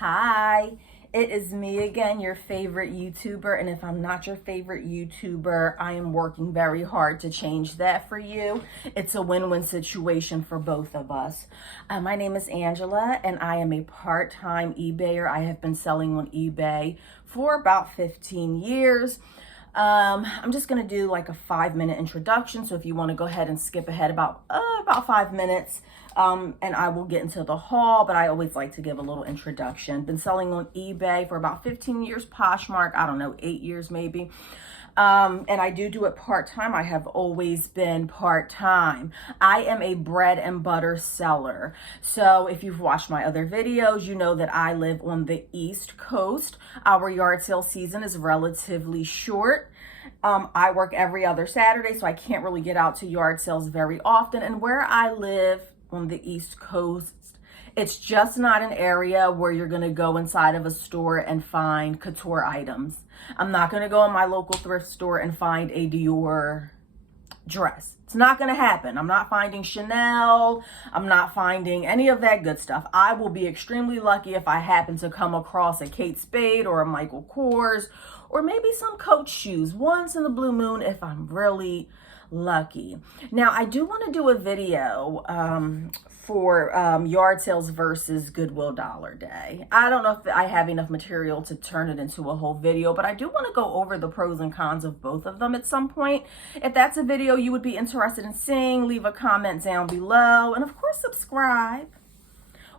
Hi, it is me again, your favorite YouTuber. And if I'm not your favorite YouTuber, I am working very hard to change that for you. It's a win-win situation for both of us. My name is Angela, and I am a part-time eBayer. I have been selling on eBay for about 15 years. I'm just going to do like a 5-minute introduction. So if you want to go ahead and skip ahead about 5 minutes, and I will get into the haul, but I always like to give a little introduction. Been selling on eBay for about 15 years, Poshmark, I don't know, 8 years maybe. And I do it part-time. I have always been part-time. I am a bread and butter seller. So if you've watched my other videos, you know that I live on the East Coast. Our yard sale season is relatively short. I work every other Saturday, so I can't really get out to yard sales very often. And where I live on the East Coast, it's just not an area where you're going to go inside of a store and find couture items. I'm not going to go in my local thrift store and find a Dior dress. It's not going to happen. I'm not finding Chanel. I'm not finding any of that good stuff. I will be extremely lucky if I happen to come across a Kate Spade or a Michael Kors or maybe some Coach shoes once in the blue moon if I'm really lucky. Now, I do want to do a video for yard sales versus Goodwill Dollar Day. I don't know if I have enough material to turn it into a whole video, but I do want to go over the pros and cons of both of them at some point. If that's a video you would be interested in seeing, leave a comment down below, and of course subscribe.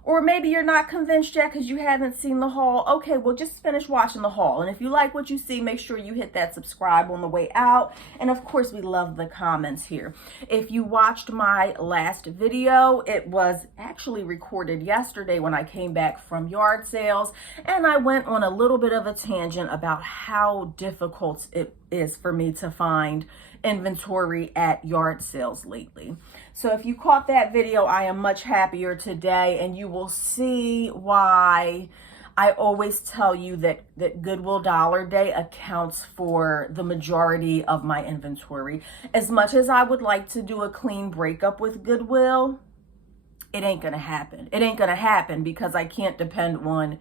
Or maybe you're not convinced yet because you haven't seen the haul. Okay, well, just finish watching the haul. And if you like what you see, make sure you hit that subscribe on the way out. And of course, we love the comments here. If you watched my last video, it was actually recorded yesterday when I came back from yard sales. And I went on a little bit of a tangent about how difficult it is for me to find inventory at yard sales lately. So if you caught that video, I am much happier today, and you will see why I always tell you that Goodwill Dollar Day accounts for the majority of my inventory. As much as I would like to do a clean breakup with Goodwill, it ain't gonna happen. It ain't gonna happen because I can't depend on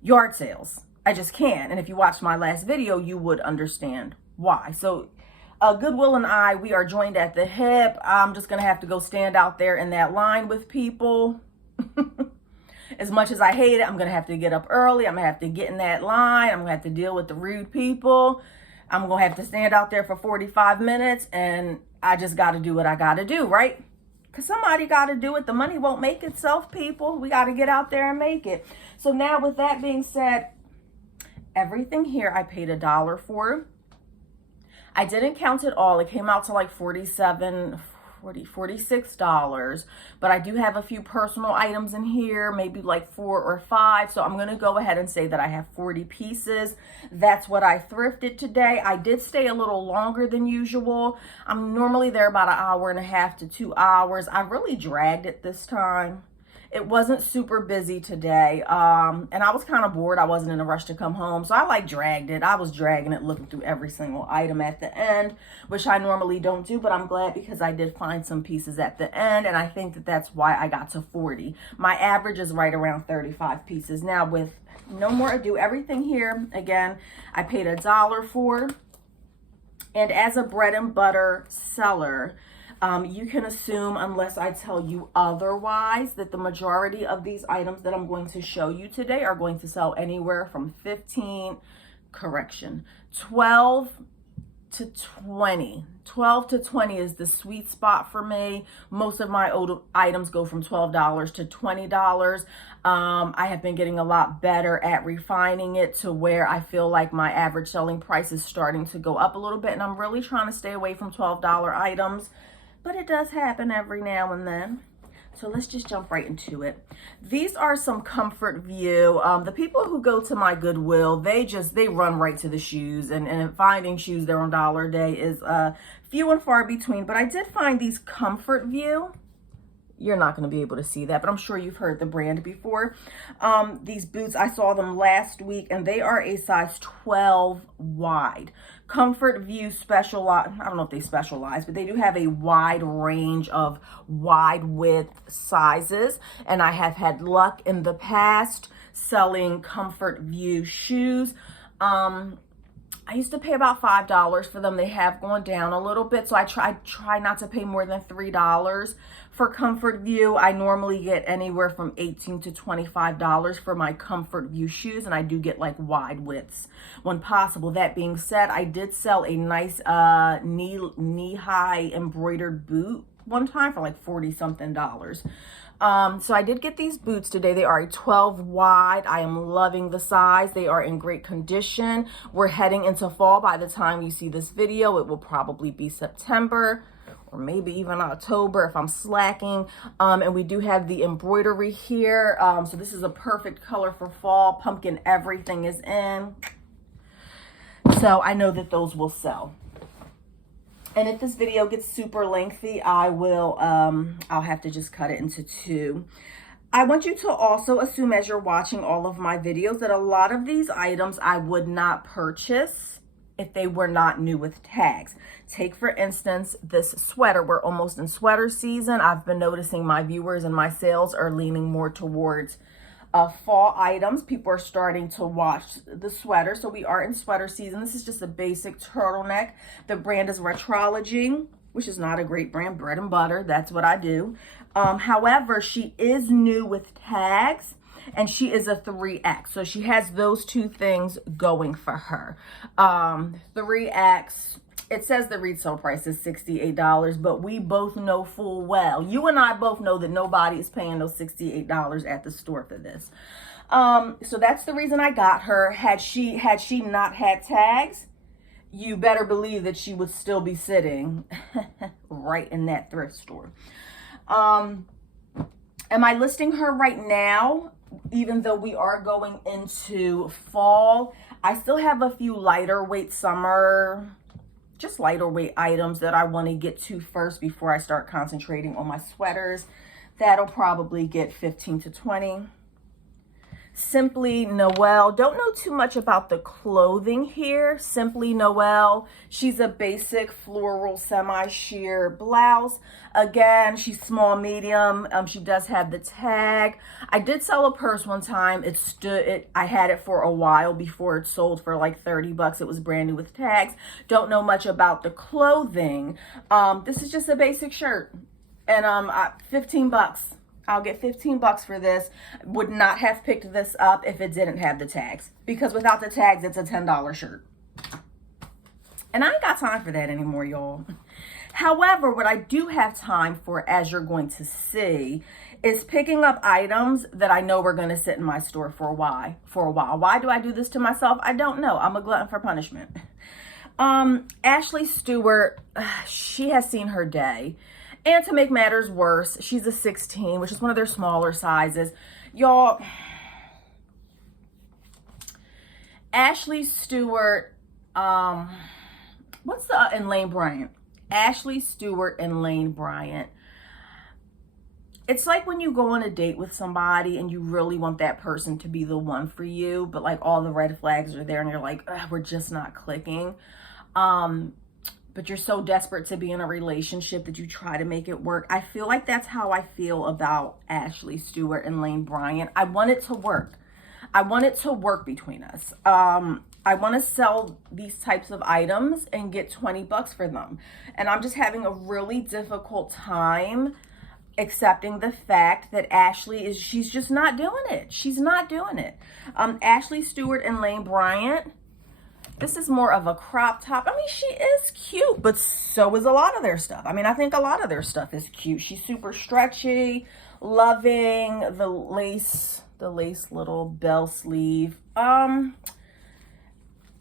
yard sales. I just can't. And if you watched my last video, you would understand why. So Goodwill and I, we are joined at the hip. I'm just going to have to go stand out there in that line with people. As much as I hate it, I'm going to have to get up early. I'm going to have to get in that line. I'm going to have to deal with the rude people. I'm going to have to stand out there for 45 minutes, and I just got to do what I got to do, right? Because somebody got to do it. The money won't make itself, people. We got to get out there and make it. So now with that being said, everything here I paid $1 for. I didn't count it all. It came out to like $46, but I do have a few personal items in here, maybe like 4 or 5. So I'm going to go ahead and say that I have 40 pieces. That's what I thrifted today. I did stay a little longer than usual. I'm normally there about 1.5 hours to 2 hours. I really dragged it this time. It wasn't super busy today, and I was kind of bored. I wasn't in a rush to come home, so I dragged it. I was dragging it, looking through every single item at the end, which I normally don't do, but I'm glad because I did find some pieces at the end, and I think that that's why I got to 40. My average is right around 35 pieces. Now, with no more ado, everything here, again, I paid $1 for, and as a bread and butter seller, you can assume, unless I tell you otherwise, that the majority of these items that I'm going to show you today are going to sell anywhere from 12 to 20. 12 to 20 is the sweet spot for me. Most of my old items go from $12 to $20. I have been getting a lot better at refining it to where I feel like my average selling price is starting to go up a little bit, and I'm really trying to stay away from $12 items. But it does happen every now and then. So let's just jump right into it. These are some Comfort View. The people who go to my Goodwill, they run right to the shoes. And finding shoes there on Dollar Day is few and far between. But I did find these Comfort View. You're not going to be able to see that, but I'm sure you've heard the brand before. These boots, I saw them last week, and they are a size 12 wide. Comfort View specialize, I don't know if they specialize, but they do have a wide range of wide width sizes, and I have had luck in the past selling Comfort View shoes. I used to pay about $5 for them. They have gone down a little bit, so I try not to pay more than $3 for Comfort View. I normally get anywhere from $18 to $25 for my Comfort View shoes, and I do get like wide widths when possible. That being said, I did sell a nice knee-high embroidered boot one time for like $40-something. So I did get these boots today. They are a 12 wide. I am loving the size. They are in great condition. We're heading into fall. By the time you see this video, it will probably be September or maybe even October if I'm slacking. And we do have the embroidery here. So this is a perfect color for fall. Pumpkin everything is in. So I know that those will sell. And if this video gets super lengthy, I'll have to just cut it into two. I want you to also assume as you're watching all of my videos that a lot of these items I would not purchase if they were not new with tags. Take, for instance, this sweater. We're almost in sweater season. I've been noticing my viewers and my sales are leaning more towards fall items. People are starting to watch the sweater. So we are in sweater season. This is just a basic turtleneck. The brand is Retrology, which is not a great brand. Bread and butter. That's what I do. However, she is new with tags and she is a 3X. So she has those two things going for her. 3X. It says the retail price is $68, but we both know full well, you and I both know that nobody is paying those $68 at the store for this. So that's the reason I got her. Had she not had tags, you better believe that she would still be sitting right in that thrift store. Am I listing her right now? Even though we are going into fall, I still have a few lighter weight just lighter weight items that I want to get to first before I start concentrating on my sweaters. That'll probably get 15 to 20. Simply Noel. Don't know too much about the clothing here. Simply Noel. She's a basic floral semi-sheer blouse. Again, she's small, medium. She does have the tag. I did sell a purse one time. I had it for a while before it sold for like 30 bucks. It was brand new with tags. Don't know much about the clothing. This is just a basic shirt. And 15 bucks. I'll get 15 bucks for this. Would not have picked this up if it didn't have the tags. Because without the tags, it's a $10 shirt. And I ain't got time for that anymore, y'all. However, what I do have time for, as you're going to see, is picking up items that I know are going to sit in my store for a while. Why do I do this to myself? I don't know. I'm a glutton for punishment. Ashley Stewart, she has seen her day. And to make matters worse, she's a 16, which is one of their smaller sizes. Y'all, Ashley Stewart, and Lane Bryant. Ashley Stewart and Lane Bryant. It's like when you go on a date with somebody and you really want that person to be the one for you, but like all the red flags are there and you're like, we're just not clicking. But you're so desperate to be in a relationship that you try to make it work. I feel like that's how I feel about Ashley Stewart and Lane Bryant. I want it to work. I want it to work between us. I want to sell these types of items and get 20 bucks for them. And I'm just having a really difficult time accepting the fact that she's just not doing it. She's not doing it. Ashley Stewart and Lane Bryant, this is more of a crop top. I mean, she is cute, but so is a lot of their stuff. I mean, I think a lot of their stuff is cute. She's super stretchy, loving the lace little bell sleeve.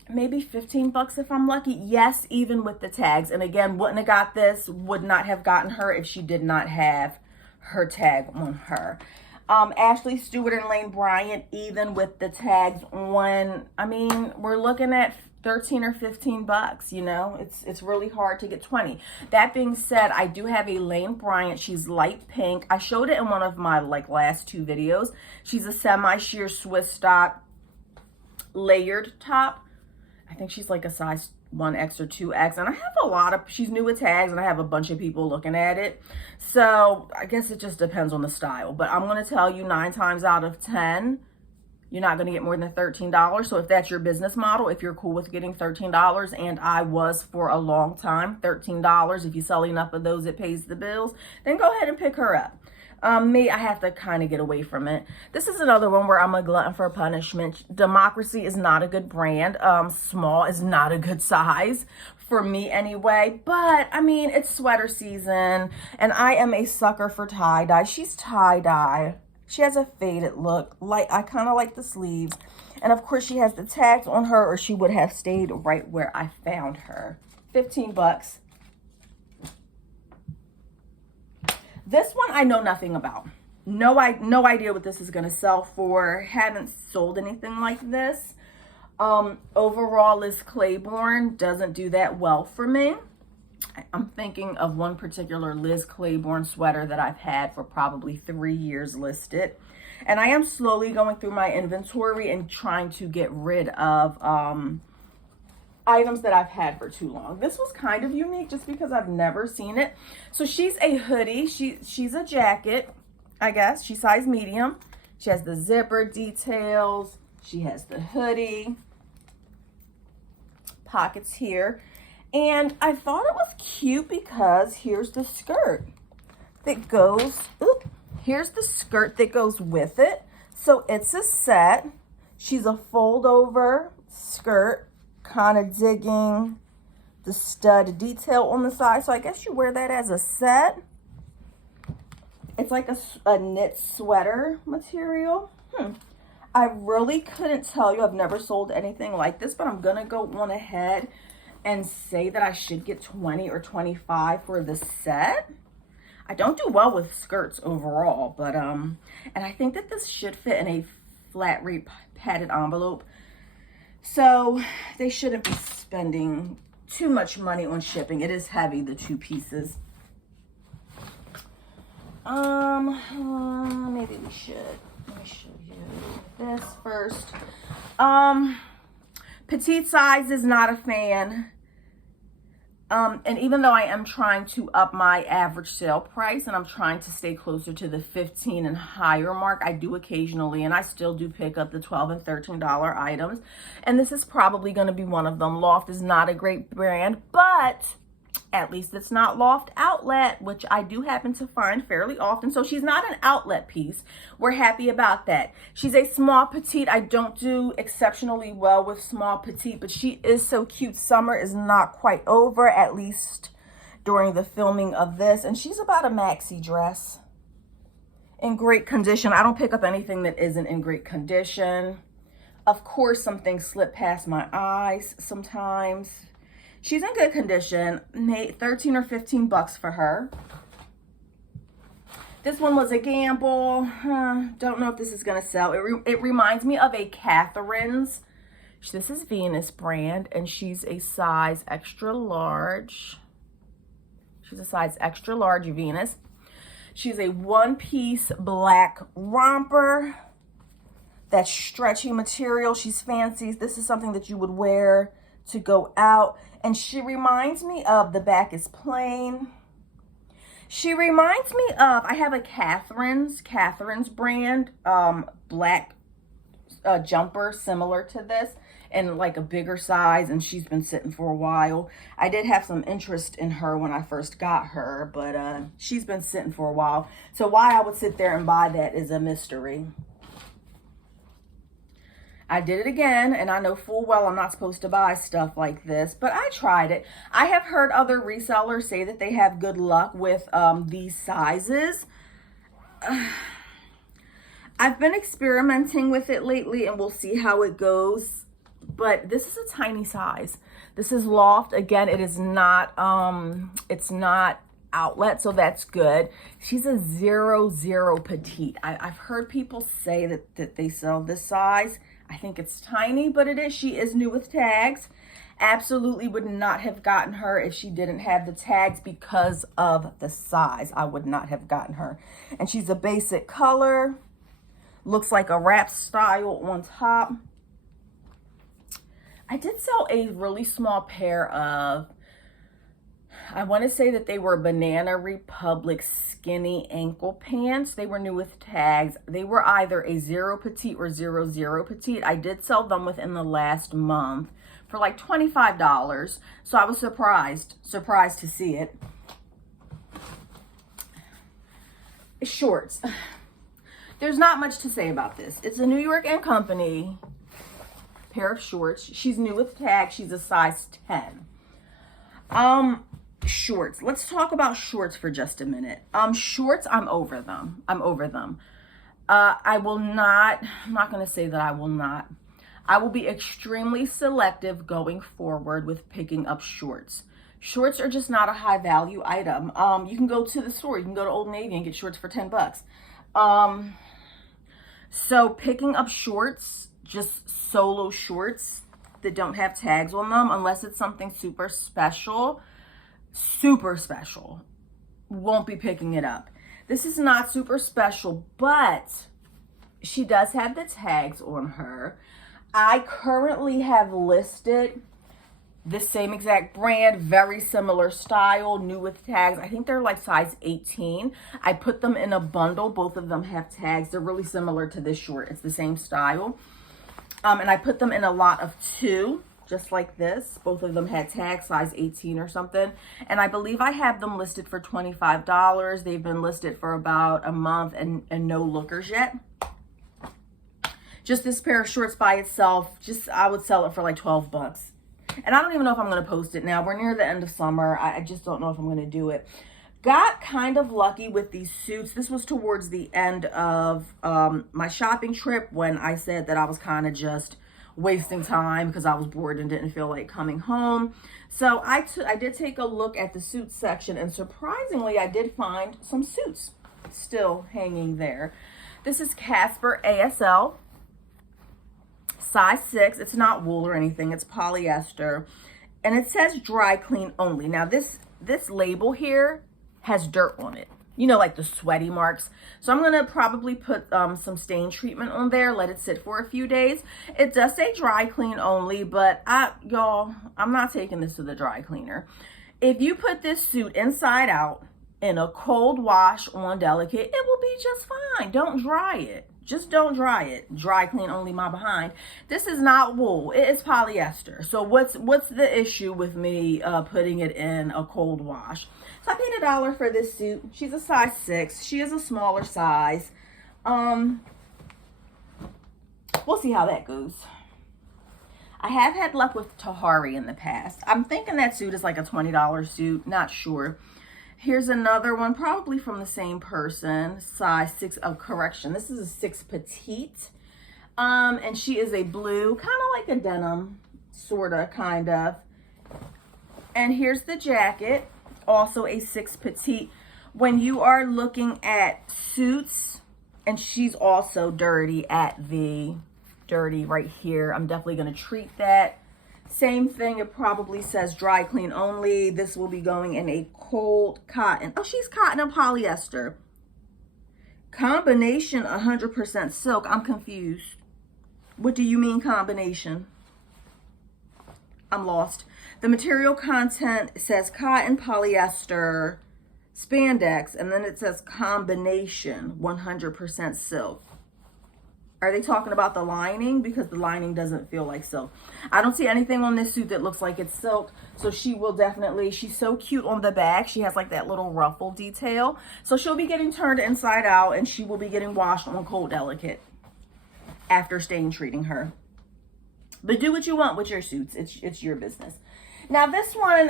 Maybe 15 bucks if I'm lucky. Yes, even with the tags. And again, wouldn't have got this, would not have gotten her if she did not have her tag on her. Ashley Stewart and Lane Bryant, even with the tags on, I mean, we're looking at 13 or 15 bucks, you know, it's really hard to get 20. That being said, I do have a Lane Bryant. She's light pink. I showed it in one of my last two videos. She's a semi-sheer Swiss stock layered top. I think she's like a size 1X or 2X, and I have she's new with tags, and I have a bunch of people looking at it. So I guess it just depends on the style, but I'm going to tell you 9 times out of 10, You're not going to get more than $13. So if that's your business model, if you're cool with getting $13, and I was for a long time, $13, if you sell enough of those, it pays the bills, then go ahead and pick her up. Me, I have to kind of get away from it. This is another one where I'm a glutton for punishment. Democracy is not a good brand. Small is not a good size for me anyway. But, I mean, it's sweater season, and I am a sucker for tie-dye. She's tie-dye. She has a faded look. I kind of like the sleeves. And, of course, she has the tags on her, or she would have stayed right where I found her. 15 bucks. This one I know nothing about. No idea what this is going to sell for. Haven't sold anything like this. Overall, Liz Claiborne doesn't do that well for me. I'm thinking of one particular Liz Claiborne sweater that I've had for probably 3 years listed. And I am slowly going through my inventory and trying to get rid of items that I've had for too long. This was kind of unique just because I've never seen it. So she's a hoodie. She's a jacket, I guess. She's size medium. She has the zipper details. She has the hoodie. Pockets here. And I thought it was cute because here's the skirt that goes, here's the skirt that goes with it. So it's a set. She's a fold over skirt, kind of digging the stud detail on the side. So I guess you wear that as a set. It's like a knit sweater material. I really couldn't tell you. I've never sold anything like this, but I'm going to go on ahead and say that I should get 20 or 25 for the set. I don't do well with skirts overall, but, and I think that this should fit in a flat rate padded envelope. So they shouldn't be spending too much money on shipping. It is heavy, the two pieces. Maybe we should. Let me show you this first. Petite size is not a fan. And even though I am trying to up my average sale price and I'm trying to stay closer to the 15 and higher mark, I do occasionally, and I still do pick up the $12 and $13 items. And this is probably going to be one of them. Loft is not a great brand, but at least it's not Loft Outlet, which I do happen to find fairly often. So she's not an outlet piece. We're happy about that. She's a small petite. I don't do exceptionally well with small petite, but she is so cute. Summer is not quite over, at least during the filming of this. And she's about a maxi dress in great condition. I don't pick up anything that isn't in great condition. Of course, some things slip past my eyes sometimes. She's in good condition. 13 or 15 bucks for her. This one was a gamble. Don't know if this is going to sell. It reminds me of a Catherine's. This is Venus brand, and she's a size extra large. She's a size extra large Venus. She's a one-piece black romper. That stretchy material. She's fancy. This is something that you would wear to go out. And she reminds me of, the back is plain. She reminds me of, I have a Catherine's brand, black jumper similar to this, and like a bigger size, and she's been sitting for a while. I did have some interest in her when I first got her, but she's been sitting for a while. So why I would sit there and buy that is a mystery. I did it again, and I know full well I'm not supposed to buy stuff like this, but I tried it. I have heard other resellers say that they have good luck with these sizes. I've been experimenting with it lately, and we'll see how it goes, but this is a tiny size. This is Loft. Again, it is not, it's not outlet, so that's good. She's a 00 petite. I've heard people say that they sell this size. I think it's tiny, but it is. She is new with tags. Absolutely would not have gotten her if she didn't have the tags because of the size. I would not have gotten her. And she's a basic color. Looks like a wrap style on top. I did sell a really small pair of I want to say that they were Banana Republic skinny ankle pants. They were new with tags. They were either a 0 petite or 00 petite. I did sell them within the last month for like $25. So I was surprised to see it. Shorts. There's not much to say about this. It's a New York & Company pair of shorts. She's new with tags. She's a size 10. Shorts. Let's talk about shorts for just a minute. Shorts, I'm over them. I'm not going to say that I will not. I will be extremely selective going forward with picking up shorts. Shorts are just not a high value item. You can go to the store. You can go to Old Navy and get shorts for $10. So picking up shorts, just solo shorts that don't have tags on them, unless it's something super special, won't be picking it up. This is not super special, but she does have the tags on her. I currently have listed the same exact brand, very similar style, new with tags. I think they're like size 18. I put them in a bundle. Both of them have tags. They're really similar to this short. It's the same style. And I put them in a lot of 2, just like this. Both of them had tags, size 18 or something. And I believe I have them listed for $25. They've been listed for about a month and no lookers yet. Just this pair of shorts by itself, I would sell it for like $12. And I don't even know if I'm going to post it now. We're near the end of summer. I just don't know if I'm going to do it. Got kind of lucky with these suits. This was towards the end of my shopping trip when I said that I was kind of just wasting time because I was bored and didn't feel like coming home. So I did take a look at the suit section, and surprisingly, I did find some suits still hanging there. This is Casper ASL. Size 6. It's not wool or anything. It's polyester. And it says dry clean only. Now this label here has dirt on it. You know, like the sweaty marks. So I'm going to probably put some stain treatment on there. Let it sit for a few days. It does say dry clean only, but y'all, I'm not taking this to the dry cleaner. If you put this suit inside out in a cold wash on delicate, it will be just fine. Don't dry it. Just don't dry it. Dry clean only, my behind. This is not wool. It is polyester. So what's the issue with me putting it in a cold wash? So I paid $1 for this suit. She's a size 6. She is a smaller size. We'll see how that goes. I have had luck with Tahari in the past. I'm thinking that suit is like a $20 suit. Not sure. Here's another one, probably from the same person, size 6, correction. This is a 6 petite. And she is a blue, kind of like a denim, sorta, kind of. And here's the jacket, also a 6 petite. When you are looking at suits, and she's also dirty at the dirty right here, I'm definitely gonna treat that. Same thing, it probably says dry clean only. This will be going in a cold cotton. Oh, she's cotton and polyester. Combination 100% silk. I'm confused. What do you mean combination? I'm lost. The material content says cotton, polyester, spandex, and then it says combination 100% silk. Are they talking about the lining? Because the lining doesn't feel like silk. I don't see anything on this suit that looks like it's silk. So she will definitely, she's so cute on the back. She has like that little ruffle detail. So she'll be getting turned inside out, and she will be getting washed on cold delicate after stain treating her. But do what you want with your suits. It's your business. Now this one,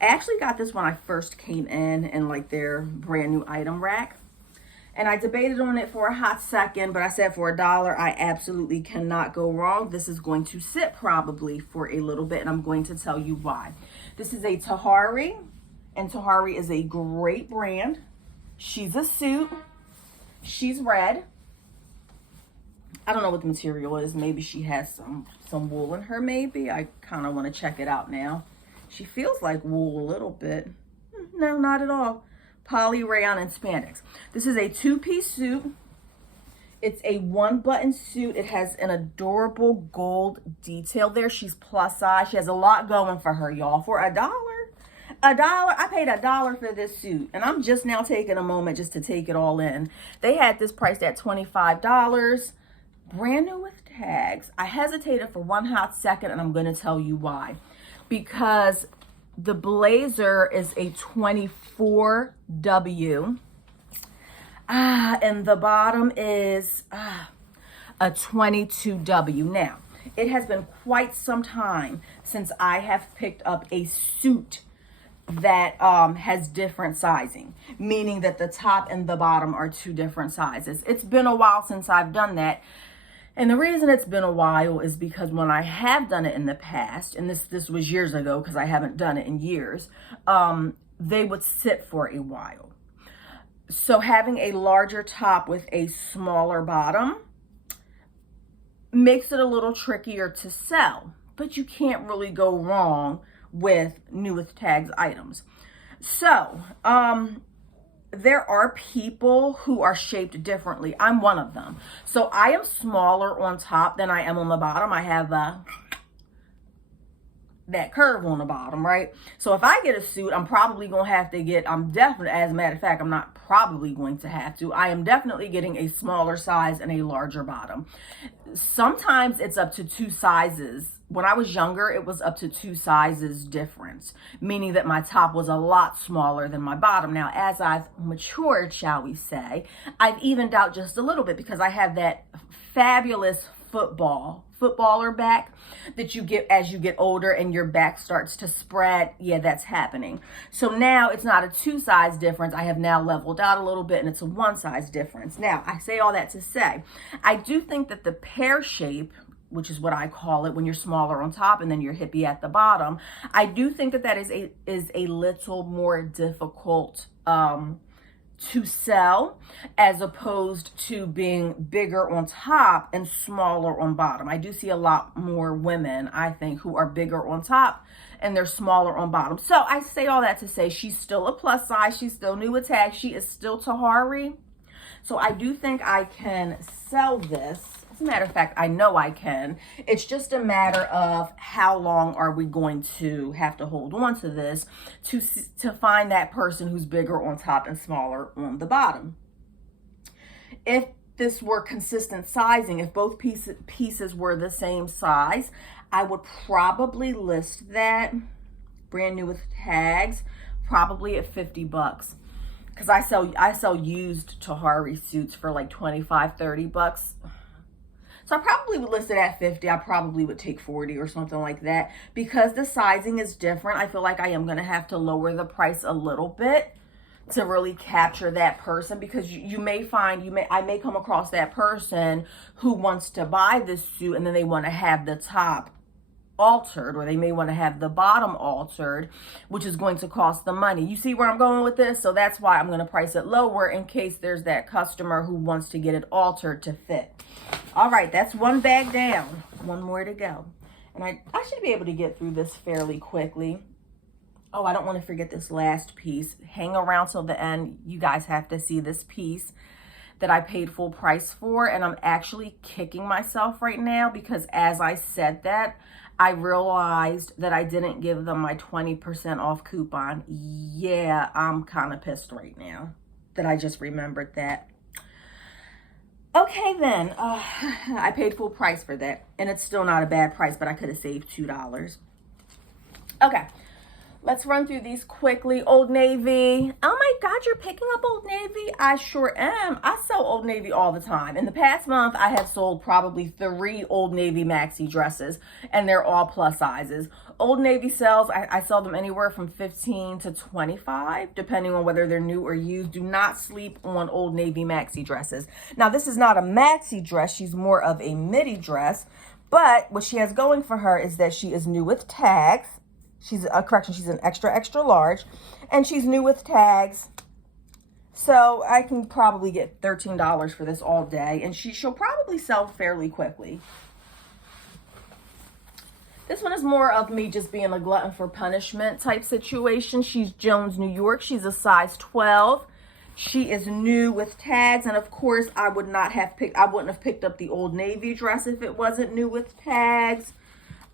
I actually got this when I first came in like their brand new item rack. And I debated on it for a hot second, but I said for $1, I absolutely cannot go wrong. This is going to sit probably for a little bit, and I'm going to tell you why. This is a Tahari, and Tahari is a great brand. She's a suit. She's red. I don't know what the material is. Maybe she has some wool in her, maybe. I kind of want to check it out now. She feels like wool a little bit. No, not at all. Poly, rayon, and spandex. This is a 2-piece suit. It's a 1-button suit. It has an adorable gold detail there. She's plus size. She has a lot going for her, y'all. For $1, I paid $1 for this suit, and I'm just now taking a moment just to take it all in. They had this priced at $25, brand new with tags. I hesitated for one hot second, and I'm going to tell you why. Because the blazer is a 24W. And the bottom is a 22W. Now, it has been quite some time since I have picked up a suit that has different sizing, meaning that the top and the bottom are 2 different sizes. It's been a while since I've done that. And the reason it's been a while is because when I have done it in the past, and this was years ago because I haven't done it in years, they would sit for a while. So having a larger top with a smaller bottom makes it a little trickier to sell, but you can't really go wrong with new with tags items. So, there are people who are shaped differently. I'm one of them. So I am smaller on top than I am on the bottom. I have that curve on the bottom, right? So if I get a suit, I'm probably going to have to get, I'm definitely, as a matter of fact, I'm not probably going to have to. I am definitely getting a smaller size and a larger bottom. Sometimes it's up to 2 sizes. When I was younger, it was up to 2 sizes difference, meaning that my top was a lot smaller than my bottom. Now, as I've matured, shall we say, I've evened out just a little bit because I have that fabulous footballer back that you get as you get older and your back starts to spread. Yeah, that's happening. So now it's not a 2 size difference. I have now leveled out a little bit and it's a 1 size difference. Now, I say all that to say, I do think that the pear shape, which is what I call it when you're smaller on top and then you're hippie at the bottom, I do think that is a little more difficult to sell as opposed to being bigger on top and smaller on bottom. I do see a lot more women, I think, who are bigger on top and they're smaller on bottom. So I say all that to say she's still a plus size. She's still new with tags. She is still Tahari. So I do think I can sell this. As a matter of fact, I know I can. It's just a matter of how long are we going to have to hold on to this to find that person who's bigger on top and smaller on the bottom. If this were consistent sizing, if both pieces were the same size, I would probably list that brand new with tags probably at $50. Because I sell used Tahari suits for like $25-$30. So I probably would list it at $50. I probably would take $40 or something like that. Because the sizing is different, I feel like I am going to have to lower the price a little bit to really capture that person. Because you may find, I may come across that person who wants to buy this suit and then they want to have the top altered, or they may want to have the bottom altered, which is going to cost them money. You see where I'm going with this? So that's why I'm going to price it lower in case there's that customer who wants to get it altered to fit. All right, that's 1 bag down. 1 more to go. And I should be able to get through this fairly quickly. Oh, I don't want to forget this last piece. Hang around till the end. You guys have to see this piece that I paid full price for. And I'm actually kicking myself right now because as I said that, I realized that I didn't give them my 20% off coupon. Yeah, I'm kind of pissed right now that I just remembered that. Okay, then. I paid full price for that. And it's still not a bad price, but I could have saved $2. Okay. Let's run through these quickly. Old Navy. Oh my God, you're picking up Old Navy? I sure am. I sell Old Navy all the time. In the past month, I have sold probably 3 Old Navy maxi dresses, and they're all plus sizes. Old Navy sells, I sell them anywhere from 15 to 25, depending on whether they're new or used. Do not sleep on Old Navy maxi dresses. Now, this is not a maxi dress. She's more of a midi dress, but what she has going for her is that she is new with tags. She's an extra large, and she's new with tags. So I can probably get $13 for this all day, and she'll probably sell fairly quickly. This one is more of me just being a glutton for punishment type situation. She's Jones, New York. She's a size 12. She is new with tags, and of course, I wouldn't have picked up the Old Navy dress if it wasn't new with tags.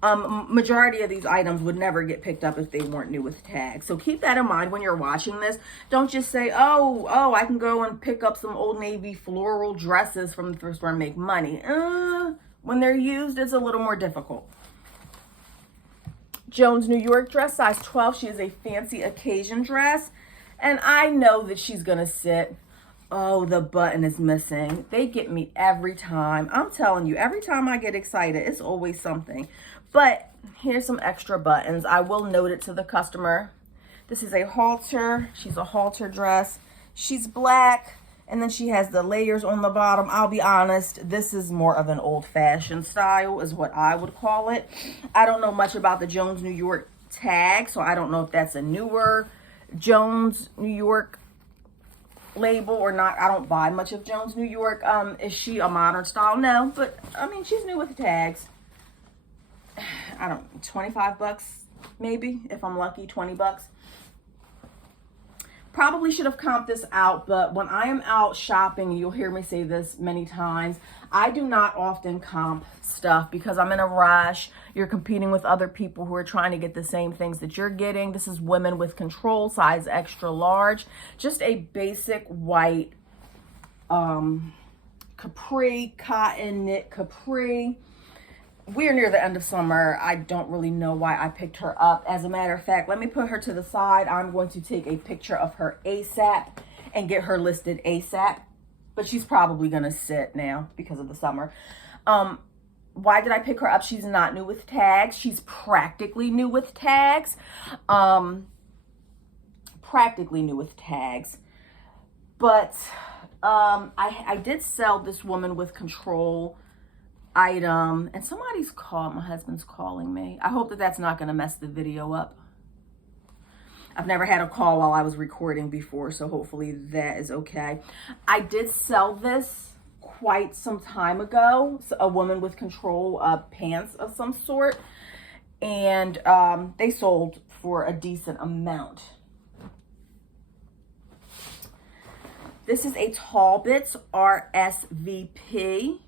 Majority of these items would never get picked up if they weren't new with tags. So keep that in mind when you're watching this. Don't just say, oh, I can go and pick up some Old Navy floral dresses from the thrift store and make money. When they're used, it's a little more difficult. Jones New York dress, size 12. She is a fancy occasion dress. And I know that she's going to sit. Oh, the button is missing. They get me every time. I'm telling you, every time I get excited, it's always something. But here's some extra buttons. I will note it to the customer. This is a halter. She's a halter dress. She's black. And then she has the layers on the bottom. I'll be honest, this is more of an old-fashioned style is what I would call it. I don't know much about the Jones New York tag, so I don't know if that's a newer Jones New York label or not. I don't buy much of Jones New York. Is she a modern style? No, but I mean, she's new with the tags. I don't, 25 bucks maybe, if I'm lucky, 20 bucks. Probably should have comped this out, but when I am out shopping, you'll hear me say this many times, I do not often comp stuff because I'm in a rush. You're competing with other people who are trying to get the same things that you're getting. This is Women with Control, size extra large. Just a basic white capri, cotton knit capri. We're near the end of summer. I don't really know why I picked her up. As a matter of fact, let me put her to the side. I'm going to take a picture of her ASAP and get her listed ASAP. But she's probably going to sit now because of the summer. Why did I pick her up? She's not new with tags. She's practically new with tags. Practically new with tags. But I did sell this Woman with Control item, and somebody's called. My husband's calling me. I hope that that's not going to mess the video up. I've never had a call while I was recording before, so hopefully that is okay. I did sell this quite some time ago, a Woman with Control pants of some sort, and they sold for a decent amount. This is a Talbots RSVP.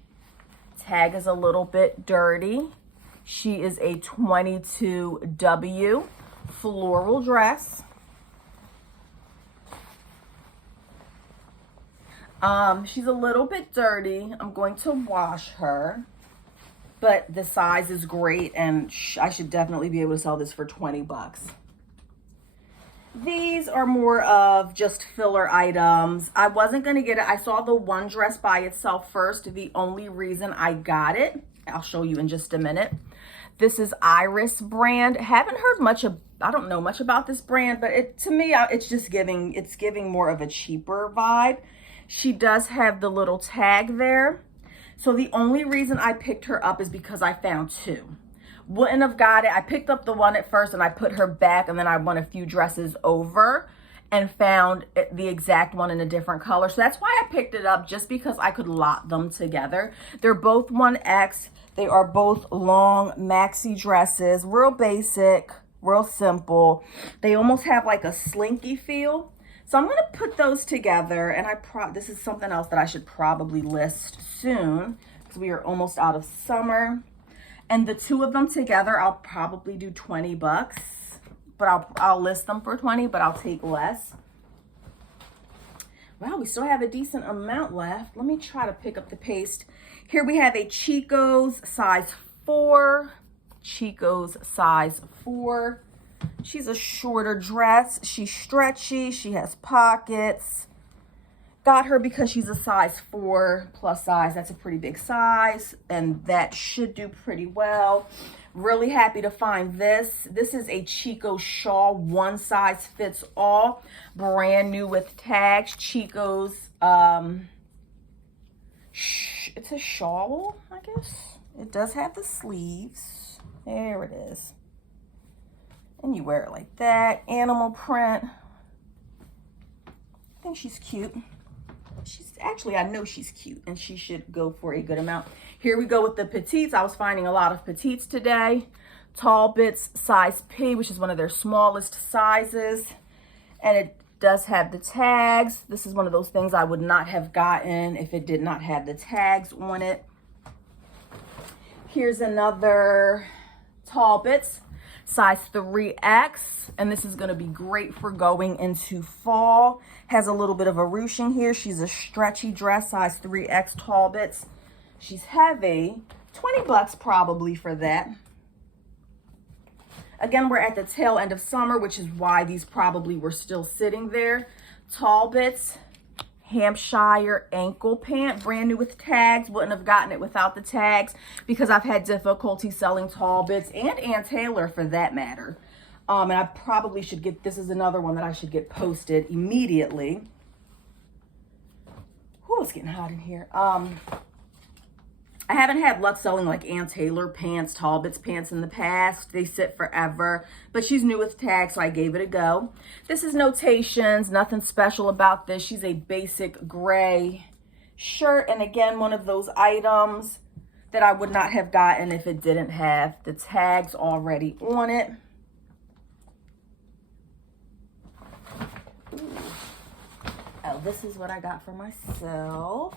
Tag is a little bit dirty. She is a 22W floral dress. She's a little bit dirty. I'm going to wash her, but the size is great, and I should definitely be able to sell this for 20 bucks. These are more of just filler items. I wasn't going to get it. I saw the one dress by itself first. The only reason I got it, I'll show you in just a minute. This is Iris brand. Haven't heard much of, I don't know much about this brand, but to me, it's just giving more of a cheaper vibe. She does have the little tag there. So the only reason I picked her up is because I found two. Wouldn't have got it. I picked up the one at first and I put her back, and then I went a few dresses over and found the exact one in a different color. So that's why I picked it up, just because I could lot them together. They're both 1X. They are both long maxi dresses, real basic, real simple. They almost have like a slinky feel. So I'm going to put those together, and this is something else that I should probably list soon because we are almost out of summer. And the two of them together, I'll probably do 20 bucks, but I'll list them for 20, but I'll take less. Wow, we still have a decent amount left. Let me try to pick up the pace. Here we have a Chico's size 4. Chico's size 4. She's a shorter dress. She's stretchy. She has pockets. Got her because she's a size 4 plus size. That's a pretty big size, and that should do pretty well. Really happy to find this. This is a Chico shawl, one size fits all, brand new with tags. Chico's, it's a shawl, I guess. It does have the sleeves. There it is. And you wear it like that. Animal print. I think she's cute. I know she's cute, and she should go for a good amount. Here we go with the petites. I was finding a lot of petites today. Talbots size P, which is one of their smallest sizes. And Does have the tags. This is one of those things I would not have gotten if it did not have the tags on it. Here's another Talbots, size 3X, and this is going to be great for going into fall. Has a little bit of a ruching here. She's a stretchy dress, size 3X Talbots. She's heavy, 20 bucks probably for that. Again, we're at the tail end of summer, which is why these probably were still sitting there. Talbots, Hampshire ankle pant, brand new with tags. Wouldn't have gotten it without the tags because I've had difficulty selling Talbots and Ann Taylor for that matter. And I probably should get, this is another one that I should get posted immediately. Whew, it's getting hot in here. I haven't had luck selling like Ann Taylor pants, Talbots pants in the past. They sit forever, but she's new with tags, so I gave it a go. This is notations, nothing special about this. She's a basic gray shirt, and again, one of those items that I would not have gotten if it didn't have the tags already on it. Ooh. Oh, this is what I got for myself.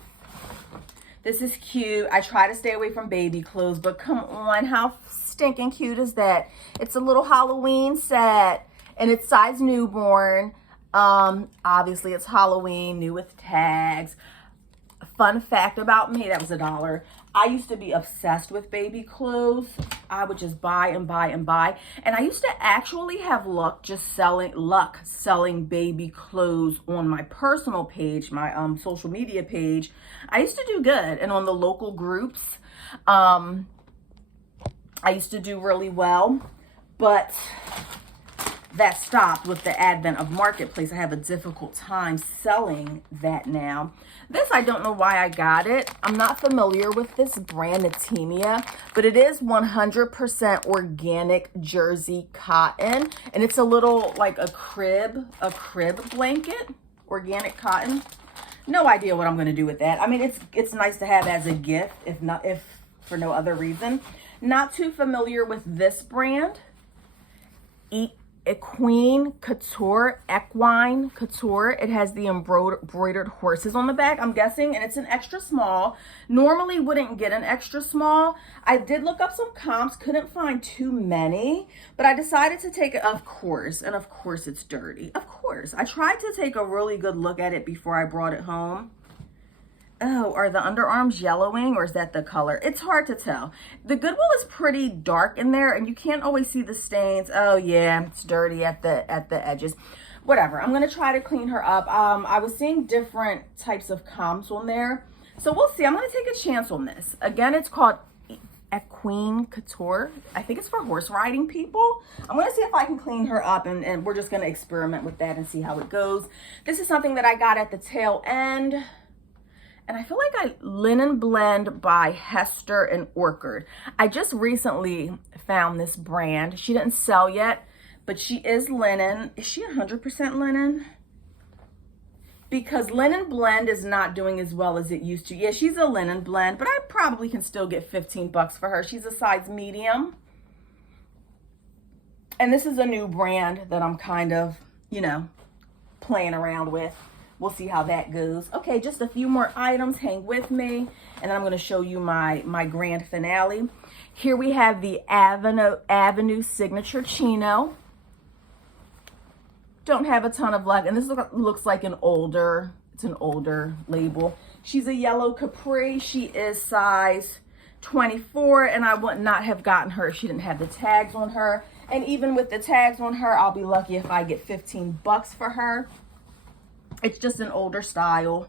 This is cute. I try to stay away from baby clothes, but come on, how stinking cute is that? It's a little Halloween set, and it's size newborn. Obviously, it's Halloween, new with tags. Fun fact about me, that was $1. I used to be obsessed with baby clothes. I would just buy and buy and buy. And I used to actually have luck selling baby clothes on my personal page, my social media page. I used to do good. And on the local groups, I used to do really well. But that stopped with the advent of Marketplace. I have a difficult time selling that now. This, I don't know why I got it. I'm not familiar with this brand, Natimia, but it is 100% organic Jersey cotton. And it's a little like a crib blanket, organic cotton. No idea what I'm going to do with that. I mean, it's nice to have as a gift, if for no other reason. Not too familiar with this brand. Equine Couture. It has the embroidered horses on the back, I'm guessing, and it's an extra small. Normally wouldn't get an extra small. I did look up some comps, couldn't find too many, but I decided to take it, of course, and of course it's dirty. Of course. I tried to take a really good look at it before I brought it home. Oh, are the underarms yellowing, or is that the color? It's hard to tell. The Goodwill is pretty dark in there, and you can't always see the stains. Oh yeah, it's dirty at the edges. Whatever, I'm gonna try to clean her up. I was seeing different types of comps on there, so we'll see. I'm gonna take a chance on this. Again, it's called Equine Couture. I think it's for horse riding people. I'm gonna see if I can clean her up, and we're just gonna experiment with that and see how it goes. This is something that I got at the tail end. And I feel like Linen Blend by Hester and Orchard. I just recently found this brand. She didn't sell yet, but she is linen. Is she 100% linen? Because Linen Blend is not doing as well as it used to. Yeah, she's a linen blend, but I probably can still get 15 bucks for her. She's a size medium. And this is a new brand that I'm kind of, playing around with. We'll see how that goes. Okay, just a few more items. Hang with me. And then I'm going to show you my grand finale. Here we have the Avenue Signature Chino. Don't have a ton of luck. And this looks like it's an older label. She's a yellow capri. She is size 24. And I would not have gotten her if she didn't have the tags on her. And even with the tags on her, I'll be lucky if I get 15 bucks for her. It's just an older style.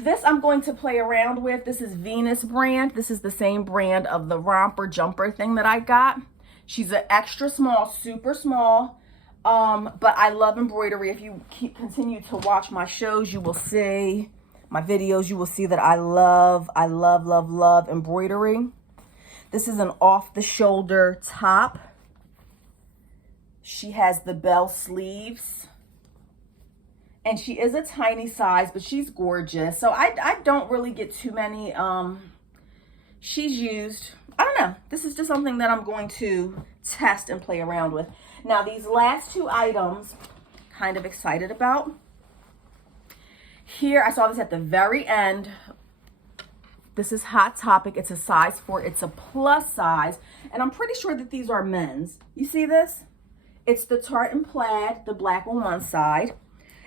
This I'm going to play around with. This is Venus brand. This is the same brand of the romper jumper thing that I got. She's an extra small, super small. But I love embroidery. If you continue to watch my shows, you will see my videos. You will see that I love embroidery. This is an off-the-shoulder top. She has the bell sleeves. And she is a tiny size, but she's gorgeous. So I don't really get too many. She's used. I don't know. This is just something that I'm going to test and play around with. Now, these last two items kind of excited about. Here, I saw this at the very end. This is Hot Topic. It's a size 4. It's a plus size. And I'm pretty sure that these are men's. You see this? It's the tartan plaid, the black on one side.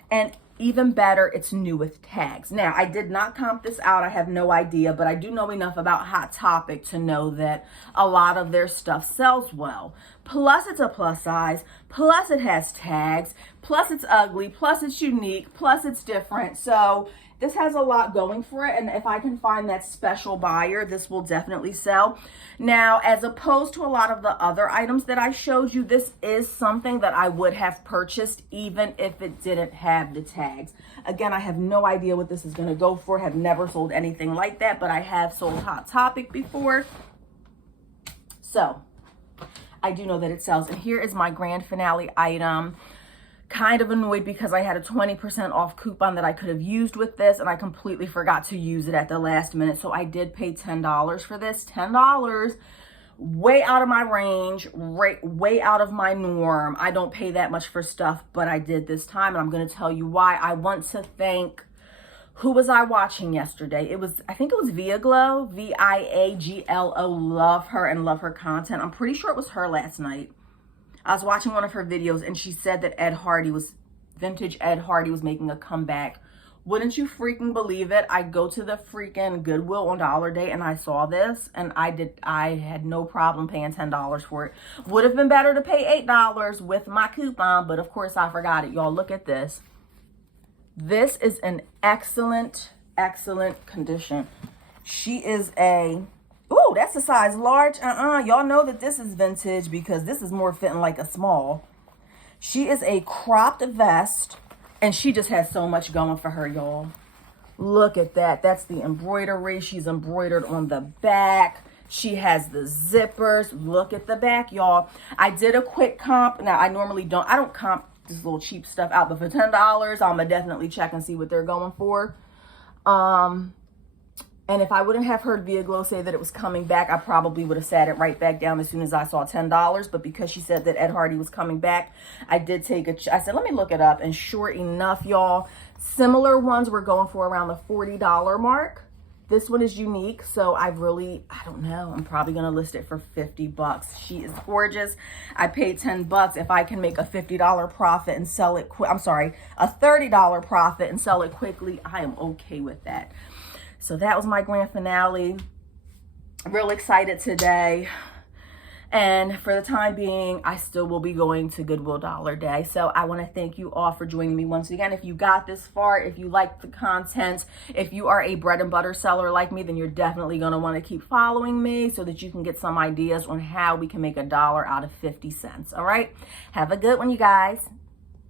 And even better, it's new with tags. Now, I did not comp this out. I have no idea, but I do know enough about Hot Topic to know that a lot of their stuff sells well. Plus, it's a plus size. Plus, it has tags. Plus, it's ugly. Plus, it's unique. Plus, it's different. So this has a lot going for it, and if I can find that special buyer, this will definitely sell. Now, as opposed to a lot of the other items that I showed you, this is something that I would have purchased even if it didn't have the tags. Again, I have no idea what this is going to go for. Have never sold anything like that, but I have sold Hot Topic before. So, I do know that it sells. And here is my grand finale item. Kind of annoyed because I had a 20% off coupon that I could have used with this, and I completely forgot to use it at the last minute. So I did pay $10 for this. $10, way out of my range, way out of my norm. I don't pay that much for stuff, but I did this time, and I'm going to tell you why. I want to thank, who was I watching yesterday? I think it was Viaglo, Viaglo. Love her and love her content. I'm pretty sure it was her last night. I was watching one of her videos, and she said that vintage Ed Hardy was making a comeback. Wouldn't you freaking believe it? I go to the freaking Goodwill on Dollar Day, and I saw this, and I had no problem paying $10 for it. Would have been better to pay $8 with my coupon, but of course I forgot it. Y'all, look at this. This is an excellent, excellent condition. She is oh, that's a size large. Y'all know that this is vintage because this is more fitting like a small. She is a cropped vest, and she just has so much going for her, y'all. Look at that. That's the embroidery. She's embroidered on the back. She has the zippers. Look at the back, y'all. I did a quick comp. Now, I don't comp this little cheap stuff out, but for $10, I'm gonna definitely check and see what they're going for. And if I wouldn't have heard Viaglo say that it was coming back, I probably would have sat it right back down as soon as I saw $10. But because she said that Ed Hardy was coming back, I did I said, let me look it up. And sure enough, y'all, similar ones were going for around the $40 mark. This one is unique. So I don't know. I'm probably going to list it for $50. She is gorgeous. I paid $10. If I can make a $50 profit and sell it a $30 profit and sell it quickly, I am okay with that. So that was my grand finale. Real excited today. And for the time being, I still will be going to Goodwill Dollar Day. So I want to thank you all for joining me once again. If you got this far, if you like the content, if you are a bread and butter seller like me, then you're definitely going to want to keep following me so that you can get some ideas on how we can make $1 out of 50 cents. All right. Have a good one, you guys.